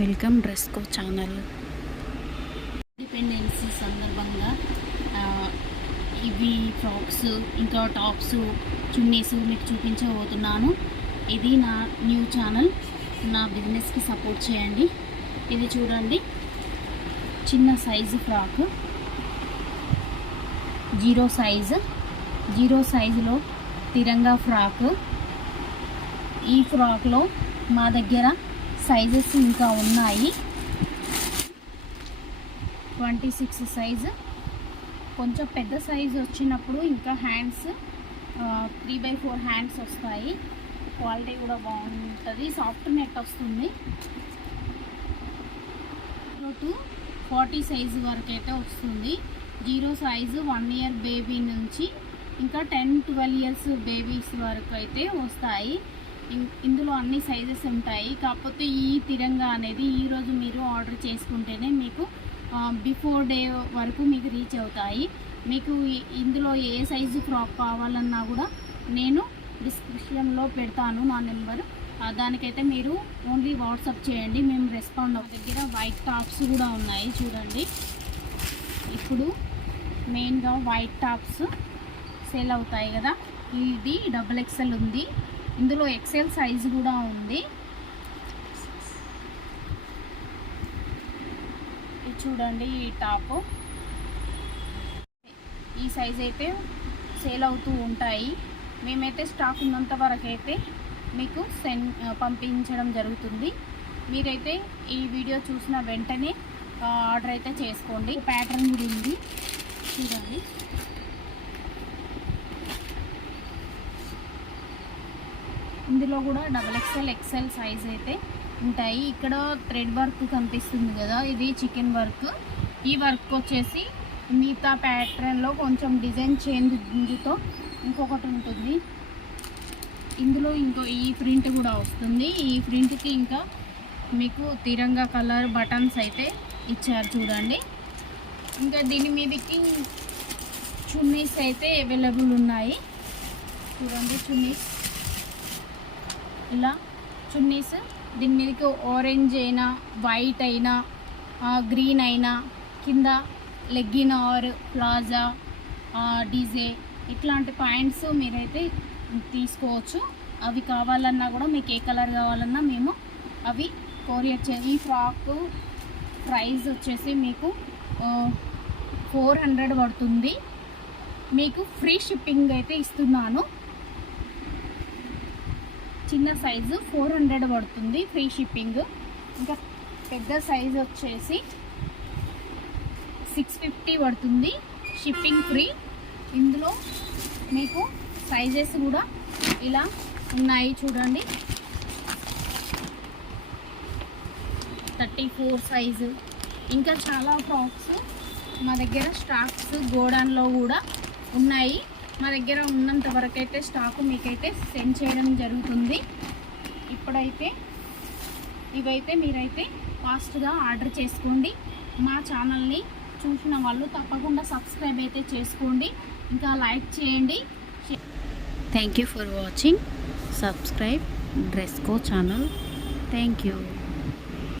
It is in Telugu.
Welcome డ్రెస్కో channel. ఇండిపెండెన్స్ సందర్భంగా ఇవి ఫ్రాక్స్ ఇంకా టాప్స్ చున్నీస్ మీకు చూపించబోతున్నాను. ఇది నా న్యూ ఛానల్. నా బిజినెస్కి సపోర్ట్ చేయండి. ఇది చూడండి, చిన్న సైజు ఫ్రాక్, జీరో సైజులో తిరంగా ఫ్రాక్. ఈ ఫ్రాక్లో మా దగ్గర సైజెస్ ఇంకా ఉన్నాయి. 26 సైజు, కొంచెం పెద్ద సైజు వచ్చినప్పుడు ఇంకా హ్యాండ్స్ 3/4 హ్యాండ్స్ వస్తాయి. క్వాలిటీ కూడా బాగుంటుంది, సాఫ్ట్ నెట్ వస్తుంది. 40 సైజు వరకు అయితే వస్తుంది. జీరో సైజు 1 ఇయర్ బేబీ నుంచి ఇంకా 10-12 ఇయర్స్ బేబీస్ వరకు అయితే వస్తాయి. ఇందులో అన్ని సైజెస్ ఉంటాయి. కాకపోతే ఈ తిరంగా అనేది ఈరోజు మీరు ఆర్డర్ చేసుకుంటేనే మీకు బిఫోర్ డే వరకు మీకు రీచ్ అవుతాయి. మీకు ఇందులో ఏ సైజు ఫ్రాక్ కావాలన్నా కూడా నేను డిస్క్రిప్షన్లో పెడతాను నా నెంబరు. దానికైతే మీరు ఓన్లీ వాట్సాప్ చేయండి, మేము రెస్పాండ్ అవుతాం. దగ్గర వైట్ టాప్స్ కూడా ఉన్నాయి చూడండి. ఇప్పుడు మెయిన్గా వైట్ టాప్స్ సేల్ అవుతాయి కదా. ఇది XXL ఉంది, ఇందులో XL సైజు కూడా ఉంది. ఇది చూడండి, ఈ టాప్ ఈ సైజ్ అయితే సేల్ అవుతూ ఉంటాయి. మేమైతే స్టాక్ ఉన్నంత వరకు అయితే మీకు పంపించడం జరుగుతుంది. మీరైతే ఈ వీడియో చూసిన వెంటనే ఆర్డర్ అయితే చేసుకోండి. ప్యాటర్న్ కూడా ఉంది చూడండి. ఇందులో కూడా XXL సైజ్ అయితే ఉంటాయి. ఇక్కడ థ్రెడ్ వర్క్ కనిపిస్తుంది కదా, ఇది చికెన్ వర్క్. ఈ వర్క్ వచ్చేసి మిగతా ప్యాటర్న్లో కొంచెం డిజైన్ చేంజ్తో ఇంకొకటి ఉంటుంది. ఇందులో ఈ ప్రింట్ కూడా వస్తుంది. ఈ ప్రింట్కి ఇంకా మీకు తిరంగా కలర్ బటన్స్ అయితే ఇచ్చారు చూడండి. ఇంకా దీని మీదకి చున్నీస్ అయితే అవైలబుల్ ఉన్నాయి చూడండి. చున్నీస్ ఇలా చున్నీస్, దీని మీదకి ఆరెంజ్ అయినా, వైట్ అయినా, గ్రీన్ అయినా, కింద లెగ్గిన్ ఆర్ ప్లాజా, డీజే ఇట్లాంటి పాయింట్స్ మీరైతే తీసుకోవచ్చు. అవి కావాలన్నా కూడా మీకు ఏ కలర్ కావాలన్నా మేము అవి కొరియర్ ఈ ఫ్రాక్ ప్రైస్ వచ్చేసి మీకు 400 పడుతుంది. మీకు ఫ్రీ షిప్పింగ్ అయితే ఇస్తున్నాను. చిన్న సైజు 400 పడుతుంది ఫ్రీ షిప్పింగ్. ఇంకా పెద్ద సైజు వచ్చేసి 650 పడుతుంది షిప్పింగ్ ఫ్రీ. ఇందులో మీకు సైజెస్ కూడా ఇలా ఉన్నాయి చూడండి. 34 సైజు. ఇంకా చాలా ఫ్రాక్స్ మా దగ్గర స్టాక్స్ గోడౌన్లో కూడా ఉన్నాయి. మా దగ్గర ఉన్నంత వరకు అయితే స్టాక్ మీకైతే సెండ్ చేయడం జరుగుతుంది. ఇప్పుడైతే ఇవైతే మీరైతే ఫాస్ట్గా ఆర్డర్ చేసుకోండి. మా ఛానల్ని చూసిన వాళ్ళు తప్పకుండా సబ్స్క్రైబ్ అయితే చేసుకోండి, ఇంకా లైక్ చేయండి. Thank you for watching. Subscribe Dresco channel. Thank you.